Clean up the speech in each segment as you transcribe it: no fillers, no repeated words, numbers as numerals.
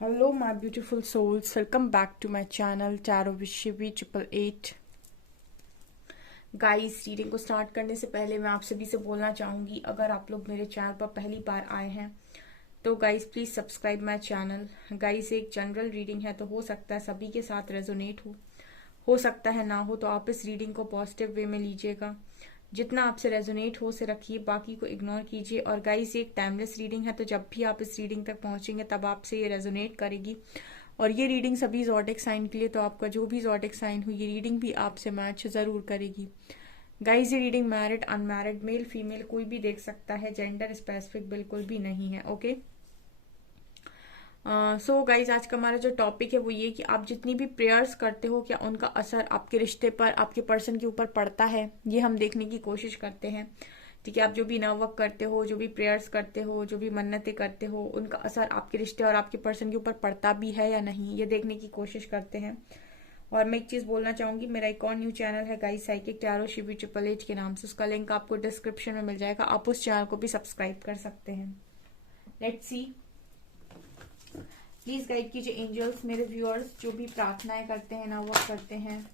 Hello, my beautiful souls. Welcome back to my channel Tarot with Shivi 888. Guys, reading को start करने से पहले मैं आप सभी से बोलना चाहूँगी, अगर आप लोग मेरे चैनल पर पहली बार आए हैं तो guys please subscribe my channel. Guys, एक जनरल रीडिंग है तो हो सकता है सभी के साथ रेजोनेट हो सकता है ना हो, तो आप इस रीडिंग को पॉजिटिव वे में लीजिएगा। जितना आपसे रेजोनेट हो उसे रखिए, बाकी को इग्नोर कीजिए। और गाइस, ये एक टाइमलेस रीडिंग है, तो जब भी आप इस रीडिंग तक पहुंचेंगे तब आपसे ये रेजोनेट करेगी। और ये रीडिंग सभी ज़ोडिक साइन के लिए, तो आपका जो भी ज़ोडिक साइन हो ये रीडिंग भी आपसे मैच ज़रूर करेगी। गाइस, ये reading married unmarried male female कोई भी देख सकता है, जेंडर स्पेसिफिक बिल्कुल भी नहीं है। ओके, सो गाइज, आज का हमारा जो टॉपिक है वो ये कि आप जितनी भी प्रेयर्स करते हो क्या उनका असर आपके रिश्ते पर, आपके पर्सन के ऊपर पड़ता है, ये हम देखने की कोशिश करते हैं। ठीक है, आप जो भी नववर्क करते हो, जो भी प्रेयर्स करते हो, जो भी मन्नतें करते हो, उनका असर आपके रिश्ते और आपके पर्सन के ऊपर पड़ता भी है या नहीं, ये देखने की कोशिश करते हैं। और मैं एक चीज बोलना चाहूंगी, मेरा एक और न्यू चैनल है गाइस, साइकिक टैरो शिवी 888 के नाम से। उसका लिंक आपको डिस्क्रिप्शन में मिल जाएगा, आप उस चैनल को भी सब्सक्राइब कर सकते हैं। लेट्स सी, प्लीज गाइड कीजिए एंजल्स, मेरे व्यूअर्स जो भी प्रार्थनाएं करते हैं ना, वर्क करते हैं,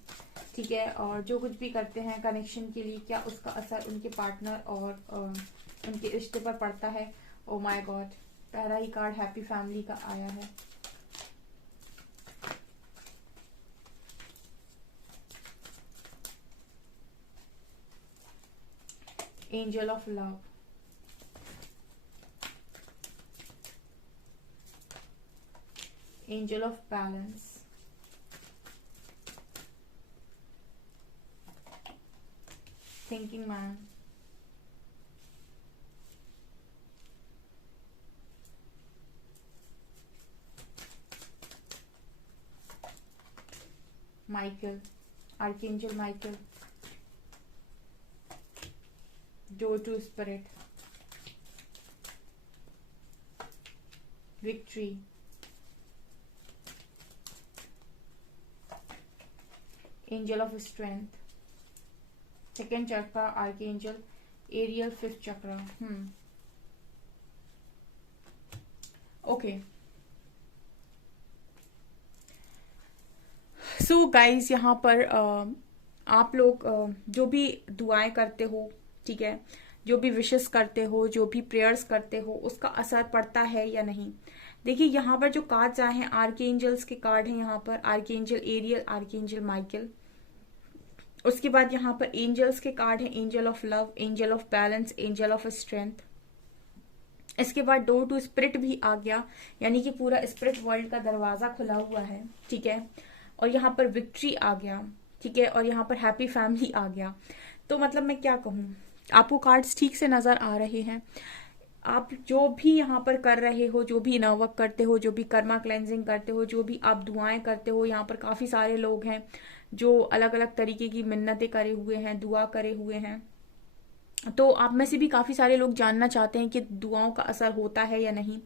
ठीक है, और जो कुछ भी करते हैं कनेक्शन के लिए, क्या उसका असर उनके पार्टनर और उनके रिश्ते पर पड़ता है। ओ माय गॉड, पहला ही कार्ड हैप्पी फैमिली का आया है। Angel of love, angel of balance, thinking man, Michael, archangel Michael, door to spirit, victory, angel of strength, second chakra archangel Ariel, fifth chakra. Okay, so guys, यहाँ पर आप लोग जो भी दुआएं करते हो, ठीक है, जो भी विशेस करते हो, जो भी प्रेयर्स करते हो, उसका असर पड़ता है या नहीं। देखिए, यहाँ पर जो कार्ड्स आए हैं आर्कएंजल्स के कार्ड हैं, यहाँ पर आर्कएंजल एरियल, आर्कएंजल माइकल। उसके बाद यहाँ पर एंजल्स के कार्ड हैं, angel of love, angel of balance, angel of strength. इसके बाद डोर टू स्पिरिट भी आ गया, यानी कि पूरा स्पिरिट वर्ल्ड का दरवाजा खुला हुआ है, ठीक है। और यहाँ पर विक्ट्री आ गया, ठीक है, और यहाँ पर हैप्पी फैमिली आ गया। तो मतलब मैं क्या कहूँ, आपको कार्ड्स ठीक से नजर आ रहे हैं। आप जो भी यहाँ पर कर रहे हो, जो भी नववर्क करते हो, जो भी कर्मा क्लेंजिंग करते हो, जो भी आप दुआएं करते हो, यहाँ पर काफी सारे लोग हैं जो अलग अलग तरीके की मिन्नतें करे हुए हैं, दुआ करे हुए हैं। तो आप में से भी काफी सारे लोग जानना चाहते हैं कि दुआओं का असर होता है या नहीं,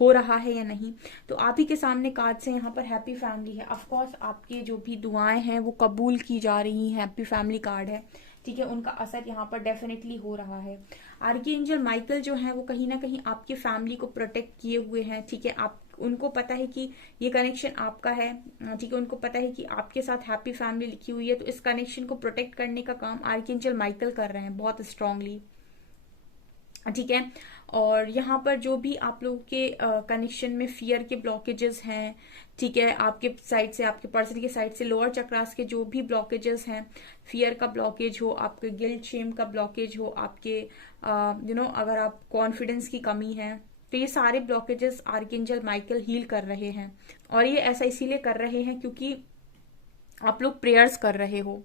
हो रहा है या नहीं। तो आप ही के सामने कार्ड से यहाँ पर हैप्पी फैमिली है। ऑफ कोर्स आपकी जो भी दुआएं हैं वो कबूल की जा रही हैं, हैप्पी फैमिली कार्ड है, ठीक है, उनका असर यहाँ पर डेफिनेटली हो रहा है। आर्कएंजल माइकल जो है वो कहीं ना कहीं आपकी फैमिली को प्रोटेक्ट किए हुए हैं, ठीक है। आप उनको पता है कि ये कनेक्शन आपका है, ठीक है, उनको पता है कि आपके साथ हैप्पी फैमिली लिखी हुई है, तो इस कनेक्शन को प्रोटेक्ट करने का काम आर्कएंजल माइकल कर रहे हैं बहुत स्ट्रांगली, ठीक है। और यहाँ पर जो भी आप लोगों के कनेक्शन में फियर के ब्लॉकेजेस हैं, ठीक है, आपके साइड से, आपके पर्सन के साइड से, लोअर चक्रास के जो भी ब्लॉकेजेस हैं, फियर का ब्लॉकेज हो, आपके गिल्ट शेम का ब्लॉकेज हो, आपके अगर आप कॉन्फिडेंस की कमी है, तो ये सारे ब्लॉकेजेस आर्कएंजल माइकल हील कर रहे हैं। और ये ऐसा इसीलिए कर रहे हैं क्योंकि आप लोग प्रेयर्स कर रहे हो।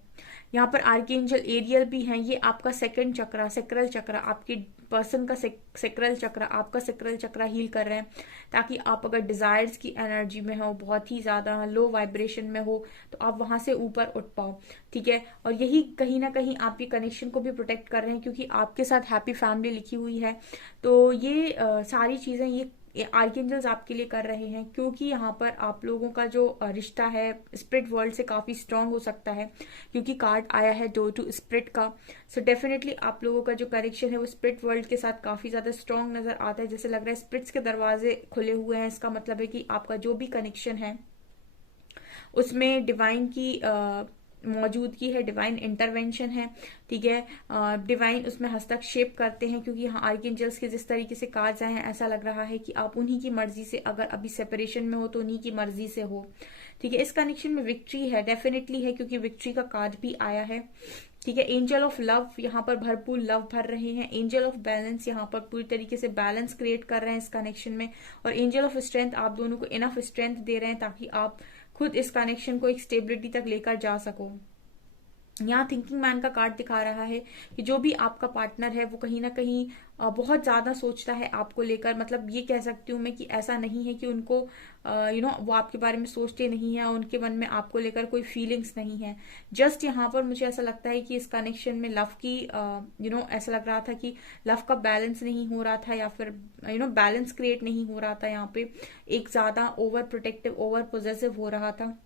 यहाँ पर आर्कएंजल एरियल भी हैं, ये आपका सेकंड चक्र, सेक्रल चक्र, आपके पर्सन का सेक्रल चक्र, आपका सेक्रल चक्र हील कर रहे हैं, ताकि आप अगर डिजायर्स की एनर्जी में हो, बहुत ही ज्यादा लो वाइब्रेशन में हो, तो आप वहां से ऊपर उठ पाओ, ठीक है। और यही कहीं ना कहीं आपके कनेक्शन को भी प्रोटेक्ट कर रहे हैं, क्योंकि आपके साथ हैप्पी फैमिली लिखी हुई है। तो ये सारी चीजें, ये आर्कएंजल्स आपके लिए कर रहे हैं, क्योंकि यहाँ पर आप लोगों का जो रिश्ता है स्पिरिट वर्ल्ड से काफी स्ट्रांग हो सकता है, क्योंकि कार्ड आया है डोर टू स्पिरिट का। सो डेफिनेटली आप लोगों का जो कनेक्शन है वो स्पिरिट वर्ल्ड के साथ काफी ज्यादा स्ट्रांग नजर आता है। जैसे लग रहा है स्पिरिट्स के दरवाजे खुले हुए हैं। इसका मतलब है कि आपका जो भी कनेक्शन है उसमें डिवाइन की मौजूदगी है, डिवाइन इंटरवेंशन है, ठीक है। डिवाइन उसमें हस्तक्षेप करते हैं, क्योंकि यहाँ आर्कएंजल्स के जिस तरीके से कार्ड्स आए हैं ऐसा लग रहा है कि आप उन्हीं की मर्जी से, अगर अभी सेपरेशन में हो तो उन्हीं की मर्जी से हो, ठीक है। इस कनेक्शन में विक्ट्री है, डेफिनेटली है, क्योंकि विक्ट्री का कार्ड भी आया है, ठीक है। एंजल ऑफ लव यहाँ पर भरपूर लव भर रहे हैं। एंजल ऑफ बैलेंस यहाँ पर पूरी तरीके से बैलेंस क्रिएट कर रहे हैं इस कनेक्शन में। और एंजल ऑफ स्ट्रेंथ आप दोनों को इनफ स्ट्रेंथ दे रहे हैं ताकि आप खुद इस कनेक्शन को एक स्टेबिलिटी तक लेकर जा सको। यहाँ थिंकिंग मैन का कार्ड दिखा रहा है कि जो भी आपका पार्टनर है वो कहीं ना कहीं बहुत ज्यादा सोचता है आपको लेकर। मतलब ये कह सकती हूँ मैं कि ऐसा नहीं है कि उनको वो आपके बारे में सोचते नहीं है, उनके मन में आपको लेकर कोई फीलिंग्स नहीं है। जस्ट यहाँ पर मुझे ऐसा लगता है कि इस कनेक्शन में लव की ऐसा लग रहा था कि लव का बैलेंस नहीं हो रहा था, या फिर बैलेंस क्रिएट नहीं हो रहा था। यहाँ पे एक ज्यादा ओवर प्रोटेक्टिव, ओवर पोजेसिव हो रहा था।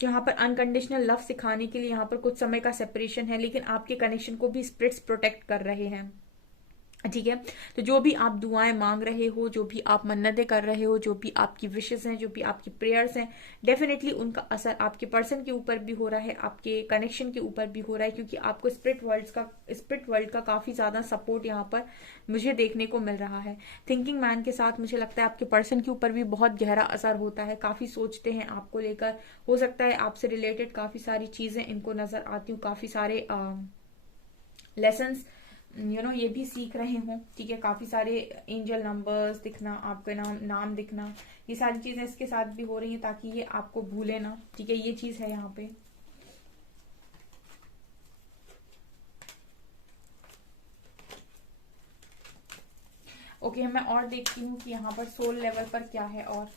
यहाँ पर अनकंडीशनल लव सिखाने के लिए यहाँ पर कुछ समय का सेपरेशन है, लेकिन आपके कनेक्शन को भी स्पिरिट्स प्रोटेक्ट कर रहे हैं, ठीक है। तो जो भी आप दुआएं मांग रहे हो, जो भी आप मन्नतें कर रहे हो, जो भी आपकी विशेस हैं, जो भी आपकी प्रेयर्स हैं, डेफिनेटली उनका असर आपके पर्सन के ऊपर भी हो रहा है, आपके कनेक्शन के ऊपर भी हो रहा है, क्योंकि आपको स्पिरिट वर्ल्ड का काफी ज्यादा सपोर्ट यहाँ पर मुझे देखने को मिल रहा है। थिंकिंग मैन के साथ मुझे लगता है आपके पर्सन के ऊपर भी बहुत गहरा असर होता है, काफी सोचते हैं आपको लेकर। हो सकता है आपसे रिलेटेड काफी सारी चीजें इनको नजर आती हूँ, काफी सारे लेसन्स ये भी सीख रहे हों, ठीक है। काफी सारे एंजल नंबर्स दिखना, आपका नाम दिखना, ये सारी चीजें इसके साथ भी हो रही हैं ताकि ये आपको भूले ना, ठीक है। ये चीज है यहाँ पे। ओके, मैं और देखती हूँ कि यहाँ पर सोल लेवल पर क्या है। और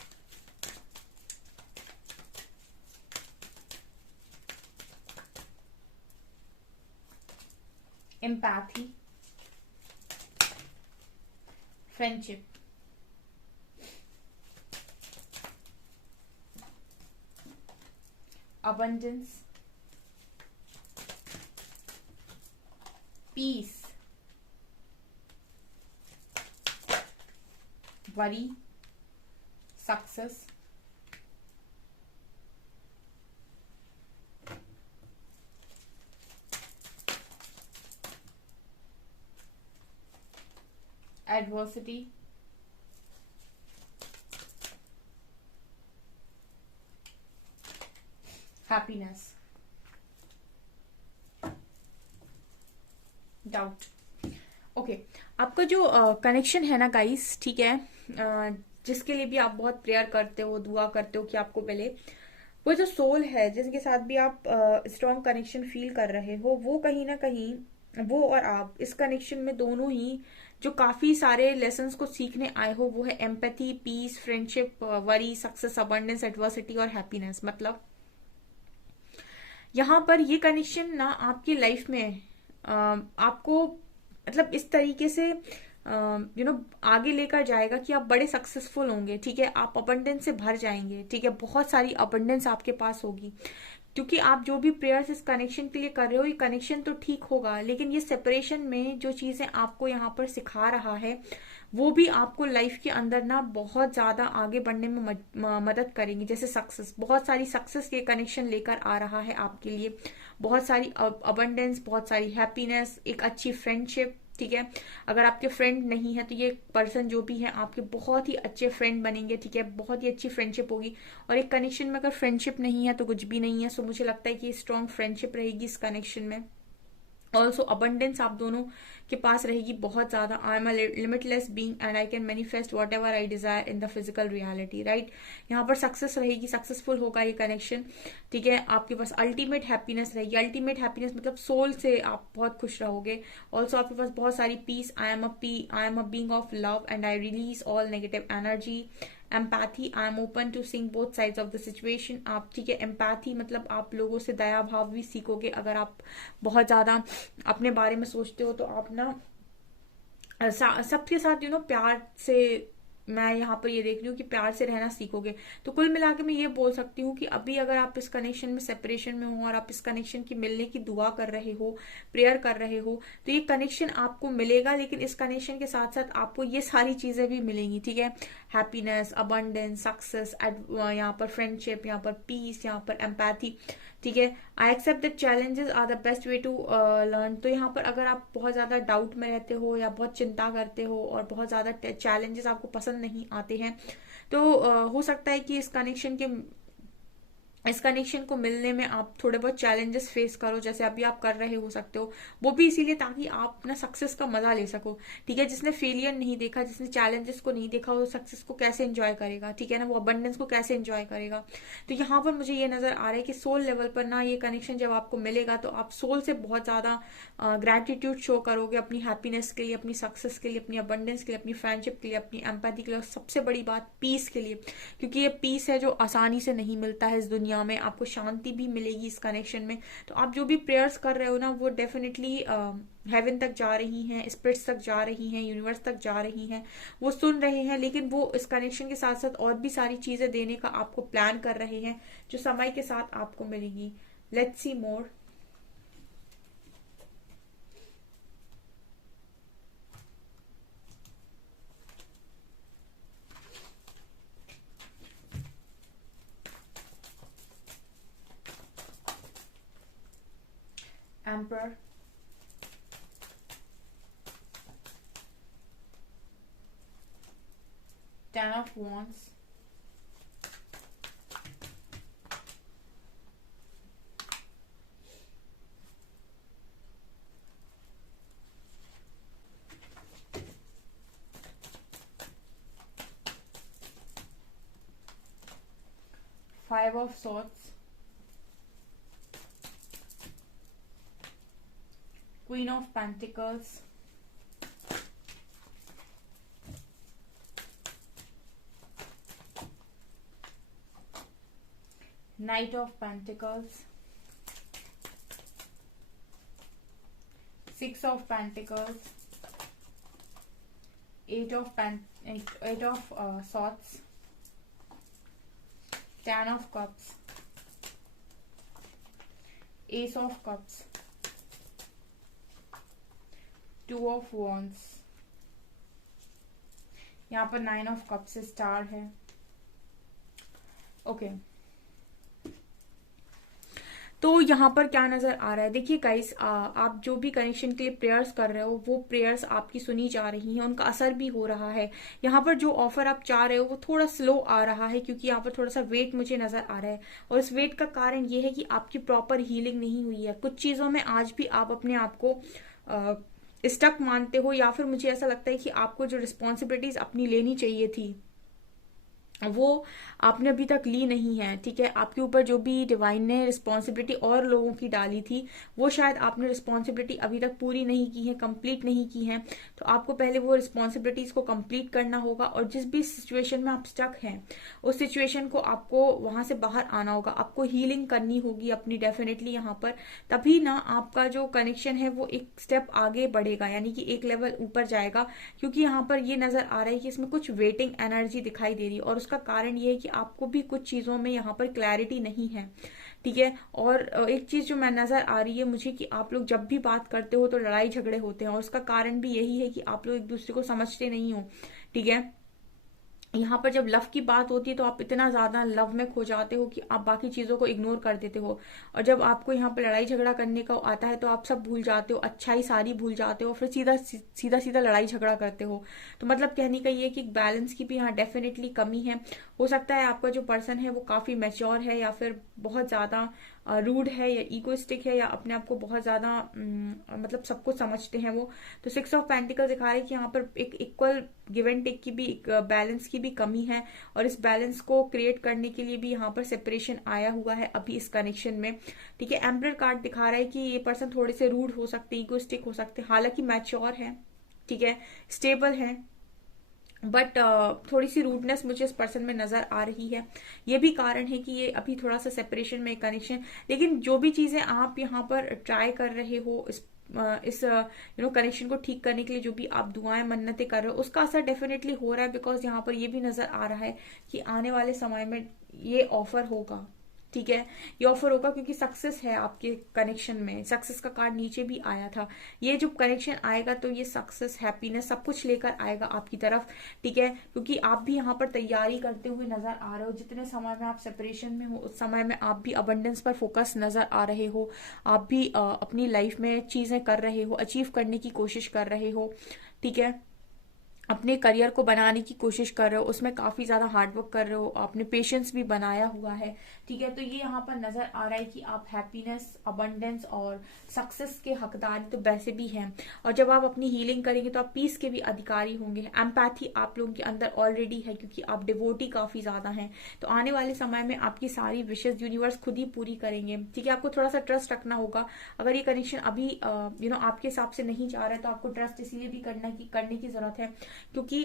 empathy, friendship, abundance, peace, worry, success, adversity, happiness, doubt. Okay, आपका जो कनेक्शन है ना गाइस, ठीक है, जिसके लिए भी आप बहुत प्रेयर करते हो, दुआ करते हो कि आपको मिले, वो जो सोल है जिसके साथ भी आप स्ट्रॉन्ग कनेक्शन फील कर रहे हो, वो कहीं ना कहीं वो और आप इस कनेक्शन में दोनों ही जो काफी सारे लेसन्स को सीखने आए हो, वो है empathy, peace, friendship, worry, success, abundance, adversity और हैप्पीनेस। मतलब यहाँ पर ये कनेक्शन ना आपकी लाइफ में आपको मतलब इस तरीके से आगे लेकर जाएगा कि आप बड़े सक्सेसफुल होंगे, ठीक है। आप अबंडेंस से भर जाएंगे, ठीक है। बहुत सारी अबंडेंस आपके पास होगी, क्योंकि आप जो भी प्रेयर्स इस कनेक्शन के लिए कर रहे हो, ये कनेक्शन तो ठीक होगा, लेकिन ये सेपरेशन में जो चीजें आपको यहाँ पर सिखा रहा है वो भी आपको लाइफ के अंदर ना बहुत ज्यादा आगे बढ़ने में मदद करेंगी। जैसे सक्सेस, बहुत सारी सक्सेस के कनेक्शन लेकर आ रहा है आपके लिए, बहुत सारी अबंडेंस, बहुत सारी हैप्पीनेस, एक अच्छी फ्रेंडशिप, ठीक है। अगर आपके फ्रेंड नहीं है तो ये पर्सन जो भी है आपके बहुत ही अच्छे फ्रेंड बनेंगे, ठीक है। बहुत ही अच्छी फ्रेंडशिप होगी। और एक कनेक्शन में अगर फ्रेंडशिप नहीं है तो कुछ भी नहीं है। सो मुझे लगता है कि स्ट्रॉन्ग फ्रेंडशिप रहेगी इस कनेक्शन में। ऑल्सो अबंडेंस आप दोनों के पास रहेगी बहुत ज्यादा। आई am a limitless being and I can manifest what ever I Dzire in the physical reality, right. यहाँ पर सक्सेस रहेगी, सक्सेसफुल होगा ये कनेक्शन, ठीक है। आपके पास अल्टीमेट हैप्पीनेस रहेगी। अल्टीमेट हैप्पीनेस मतलब सोल से आप बहुत खुश रहोगे। ऑल्सो आपके पास बहुत सारी peace. I am a being of love and I release all negative energy. Empathy, I am open to seeing both sides of the situation. आप, ठीक है, एम्पैथी मतलब आप लोगों से दया भाव भी सीखोगे। अगर आप बहुत ज्यादा अपने बारे में सोचते हो तो आप ना सबके साथ प्यार से, मैं यहाँ पर ये देख रही हूँ कि प्यार से रहना सीखोगे। तो कुल मिला के मैं ये बोल सकती हूँ कि अभी अगर आप इस कनेक्शन में, सेपरेशन में हो और आप इस कनेक्शन की मिलने की दुआ कर रहे हो, प्रेयर कर रहे हो, तो ये कनेक्शन आपको मिलेगा। लेकिन इस कनेक्शन के साथ साथ आपको ये सारी चीजें भी मिलेंगी, ठीक है। हैप्पीनेस, अबंडेंस, सक्सेस, यहाँ पर फ्रेंडशिप, यहाँ पर पीस, यहाँ पर एम्पैथी, ठीक है। I accept that challenges are the best way to learn. तो यहाँ पर अगर आप बहुत ज्यादा डाउट में रहते हो या बहुत चिंता करते हो और बहुत ज्यादा चैलेंजेस आपको पसंद नहीं आते हैं, तो हो सकता है कि इस कनेक्शन को मिलने में आप थोड़े बहुत चैलेंजेस फेस करो, जैसे अभी आप कर रहे हो सकते हो। वो भी इसीलिए ताकि आप अपना सक्सेस का मजा ले सको, ठीक है। जिसने फेलियर नहीं देखा, जिसने चैलेंजेस को नहीं देखा, वो सक्सेस को कैसे एंजॉय करेगा, ठीक है ना, वो अबंडेंस को कैसे एंजॉय करेगा। तो यहाँ पर मुझे ये नजर आ रहा है कि सोल लेवल पर ना ये कनेक्शन जब आपको मिलेगा तो आप सोल से बहुत ज्यादा ग्रेटिट्यूड शो करोगे अपनी हैप्पीनेस के लिए, अपनी सक्सेस के लिए, अपनी अबंडेंस के लिए, अपनी फ्रेंडशिप के लिए, अपनी एम्पैथी के लिए, और सबसे बड़ी बात पीस के लिए। क्योंकि ये पीस है जो आसानी से नहीं मिलता है इस दुनिया में। आपको शांति भी मिलेगी इस कनेक्शन में। तो आप जो भी प्रेयर्स कर रहे हो ना, वो डेफिनेटली हेवन तक जा रही हैं, स्पिरिट्स तक जा रही हैं, यूनिवर्स तक जा रही हैं, वो सुन रहे हैं। लेकिन वो इस कनेक्शन के साथ साथ और भी सारी चीजें देने का आपको प्लान कर रहे हैं, जो समय के साथ आपको मिलेगी। Let's see more. Emperor, Ten of Wands, Five of Swords, Queen of Pentacles, Knight of Pentacles, Six of Pentacles, Eight of Swords, Ten of Cups, Ace of Cups, Two of Wands, यहाँ पर Nine of Cups से star है। Okay तो यहाँ पर क्या नजर आ रहा है, देखिए गाइस, आप जो भी कनेक्शन के लिए प्रेयर्स कर रहे हो, वो प्रेयर्स आपकी सुनी जा रही हैं, उनका असर भी हो रहा है। यहाँ पर जो ऑफर आप चाह रहे हो वो थोड़ा स्लो आ रहा है, क्योंकि यहाँ पर थोड़ा सा वेट मुझे नजर आ रहा है। और इस वेट का कारण ये है कि आपकी प्रॉपर हीलिंग नहीं हुई है। कुछ चीजों में आज भी आप अपने आप को स्टक मानते हो, या फिर मुझे ऐसा लगता है कि आपको जो रिस्पॉन्सिबिलिटीज अपनी लेनी चाहिए थी वो आपने अभी तक ली नहीं है, ठीक है। आपके ऊपर जो भी डिवाइन ने रिस्पॉन्सिबिलिटी और लोगों की डाली थी, वो शायद आपने रिस्पॉन्सिबिलिटी अभी तक पूरी नहीं की है, कंप्लीट नहीं की है। तो आपको पहले वो रिस्पॉन्सिबिलिटीज को कंप्लीट करना होगा, और जिस भी सिचुएशन में आप स्टक हैं, उस सिचुएशन को आपको वहां से बाहर आना होगा, आपको हीलिंग करनी होगी अपनी डेफिनेटली यहाँ पर। तभी ना आपका जो कनेक्शन है वो एक स्टेप आगे बढ़ेगा, यानी कि एक लेवल ऊपर जाएगा। क्योंकि यहाँ पर ये नजर आ रहा है कि इसमें कुछ वेटिंग एनर्जी दिखाई दे रही है, और उसका कारण ये है कि आपको भी कुछ चीजों में यहाँ पर क्लैरिटी नहीं है, ठीक है। और एक चीज जो मैं नजर आ रही है मुझे, कि आप लोग जब भी बात करते हो तो लड़ाई झगड़े होते हैं, और उसका कारण भी यही है कि आप लोग एक दूसरे को समझते नहीं हो, ठीक है। यहाँ पर जब लव की बात होती है तो आप इतना ज्यादा लव में खो जाते हो कि आप बाकी चीजों को इग्नोर कर देते हो। और जब आपको यहाँ पर लड़ाई झगड़ा करने का आता है तो आप सब भूल जाते हो, अच्छाई सारी भूल जाते हो, फिर सीधा सीधा सीधा लड़ाई झगड़ा करते हो। तो मतलब कहने का ये कि बैलेंस की भी यहाँ डेफिनेटली कमी है। हो सकता है आपका जो पर्सन है वो काफी मैच्योर है, या फिर बहुत ज्यादा रूड है, या इगोइस्टिक है, या अपने आप को बहुत ज्यादा मतलब सब कुछ समझते हैं वो। तो सिक्स ऑफ पेंटिकल दिखा रहे हैं कि यहाँ पर एक इक्वल गिव एंड टेक की भी, एक बैलेंस की भी कमी है। और इस बैलेंस को क्रिएट करने के लिए भी यहाँ पर सेपरेशन आया हुआ है अभी इस कनेक्शन में, ठीक है। एम्परर कार्ड दिखा रहा है कि ये पर्सन थोड़े से रूड हो सकते, इगोइस्टिक हो सकते, हालांकि मैच्योर है, ठीक है, स्टेबल है, बट थोड़ी सी रूडनेस मुझे इस पर्सन में नजर आ रही है। ये भी कारण है कि ये अभी थोड़ा सा सेपरेशन में कनेक्शन। लेकिन जो भी चीजें आप यहाँ पर ट्राई कर रहे हो, इस इस कनेक्शन को ठीक करने के लिए जो भी आप दुआएं मन्नतें कर रहे हो उसका असर डेफिनेटली हो रहा है, बिकॉज यहाँ पर ये भी नजर आ रहा है कि आने वाले समय में ये ऑफर होगा। ठीक है, ये ऑफर होगा क्योंकि सक्सेस है आपके कनेक्शन में, सक्सेस का कार्ड नीचे भी आया था। ये जो कनेक्शन आएगा तो ये सक्सेस, हैप्पीनेस सब कुछ लेकर आएगा आपकी तरफ। ठीक है, क्योंकि आप भी यहाँ पर तैयारी करते हुए नजर आ रहे हो। जितने समय में आप सेपरेशन में हो उस समय में आप भी अबंडेंस पर फोकस नजर आ रहे हो, आप भी अपनी लाइफ में चीजें कर रहे हो, अचीव करने की कोशिश कर रहे हो। ठीक है, अपने करियर को बनाने की कोशिश कर रहे हो, उसमें काफी ज्यादा हार्डवर्क कर रहे हो, आपने पेशेंस भी बनाया हुआ है। ठीक है, तो ये यहाँ पर नजर आ रहा है कि आप हैप्पीनेस, अबंडेंस और सक्सेस के हकदार तो वैसे भी हैं। और जब आप अपनी हीलिंग करेंगे तो आप पीस के भी अधिकारी होंगे। एम्पैथी आप लोगों के अंदर ऑलरेडी है क्योंकि आप डिवोटी काफी ज्यादा हैं। तो आने वाले समय में आपकी सारी विशेष यूनिवर्स खुद ही पूरी करेंगे। ठीक है, आपको थोड़ा सा ट्रस्ट रखना होगा। अगर ये कनेक्शन अभी आपके हिसाब से नहीं जा रहा है तो आपको ट्रस्ट इसलिए भी करने की जरूरत है क्योंकि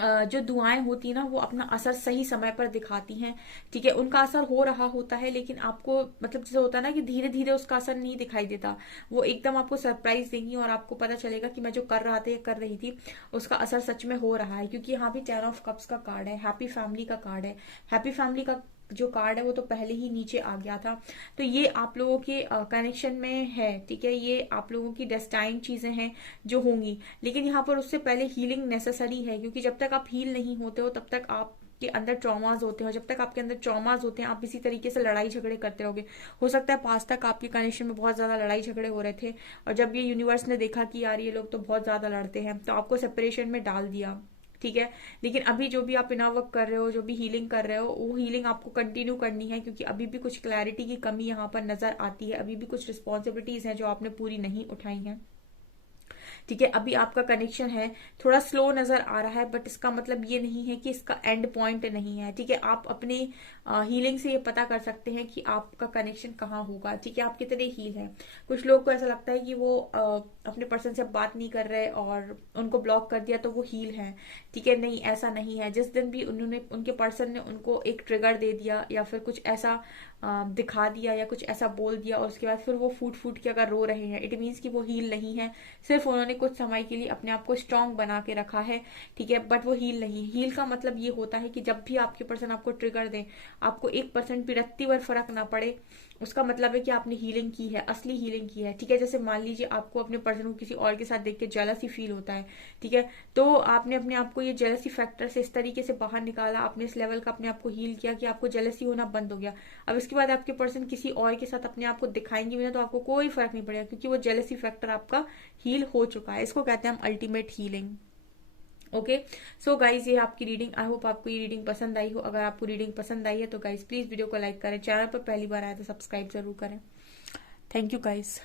जो दुआएं होती है ना वो अपना असर सही समय पर दिखाती हैं। ठीक है, उनका असर हो रहा होता है लेकिन आपको मतलब जैसे होता है ना कि धीरे धीरे उसका असर नहीं दिखाई देता, वो एकदम आपको सरप्राइज देंगी और आपको पता चलेगा कि मैं जो कर रहा था या कर रही थी उसका असर सच में हो रहा है। क्योंकि यहाँ भी 10 ऑफ कप्स का कार्ड है, हैप्पी फैमिली का कार्ड है। हैप्पी फैमिली का जो कार्ड है वो तो पहले ही नीचे आ गया था। तो ये आप लोगों के कनेक्शन में है। ठीक है, ये आप लोगों की डेस्टाइन चीजें हैं जो होंगी, लेकिन यहाँ पर उससे पहले हीलिंग नेसेसरी है क्योंकि जब तक आप हील नहीं होते हो तब तक आप के अंदर ट्रॉमाज होते हैं। जब तक आपके अंदर ट्रॉमाज होते हैं आप इसी तरीके से लड़ाई झगड़े करते रहोगे। हो सकता है पास तक आपके कनेक्शन में बहुत ज्यादा लड़ाई झगड़े हो रहे थे और जब ये यूनिवर्स ने देखा कि यार ये लोग तो बहुत ज्यादा लड़ते हैं तो आपको सेपरेशन में डाल दिया। ठीक है, लेकिन अभी जो भी आप इनर वर्क कर रहे हो, जो भी हीलिंग कर रहे हो, वो हीलिंग आपको कंटिन्यू करनी है क्योंकि अभी भी कुछ क्लैरिटी की कमी यहाँ पर नजर आती है। अभी भी कुछ रिस्पॉन्सिबिलिटीज हैं जो आपने पूरी नहीं उठाई हैं। ठीक है, अभी आपका कनेक्शन है थोड़ा स्लो नजर आ रहा है, बट इसका मतलब ये नहीं है कि इसका एंड पॉइंट नहीं है। ठीक है, आप अपने हीलिंग से ये पता कर सकते हैं कि आपका कनेक्शन कहाँ होगा। ठीक है, आप कितने हील हैं। कुछ लोग को ऐसा लगता है कि वो अपने पर्सन से बात नहीं कर रहे और उनको ब्लॉक कर दिया तो वो हील है। ठीक है, नहीं, ऐसा नहीं है। जिस दिन भी उनके पर्सन ने उनको एक ट्रिगर दे दिया या फिर कुछ ऐसा दिखा दिया या कुछ ऐसा बोल दिया और उसके बाद फिर वो फूट फूट के अगर रो रहे हैं, इट मीन्स कि वो हील नहीं है। सिर्फ उन्होंने कुछ समय के लिए अपने आप को स्ट्रांग बना के रखा है। ठीक है, बट वो हील नहीं। हील का मतलब ये होता है कि जब भी आपके पर्सन आपको ट्रिगर दे, आपको 1% भी रत्ती भर फर्क ना पड़े, उसका मतलब है कि आपने हीलिंग की है, असली हीलिंग की है। ठीक है, जैसे मान लीजिए आपको अपने पर्सन को किसी और के साथ देख के जेलसी फील होता है। ठीक है, तो आपने अपने आप को ये जेलसी फैक्टर से इस तरीके से बाहर निकाला, आपने इस लेवल का अपने आप को हील किया कि आपको जेलसी होना बंद हो गया। अब इसके बाद आपके पर्सन किसी और के साथ अपने आप को दिखाएंगे भी ना तो आपको कोई फर्क नहीं पड़ेगा क्योंकि वो जेलसी फैक्टर आपका हील हो चुका है। इसको कहते हैं हम ultimate healing. Okay, so guys ये आपकी रीडिंग, आई होप आपको ये रीडिंग पसंद आई हो। अगर आपको रीडिंग पसंद आई है तो गाइज प्लीज वीडियो को लाइक करें, चैनल पर पहली बार आए तो सब्सक्राइब जरूर करें। Thank you guys.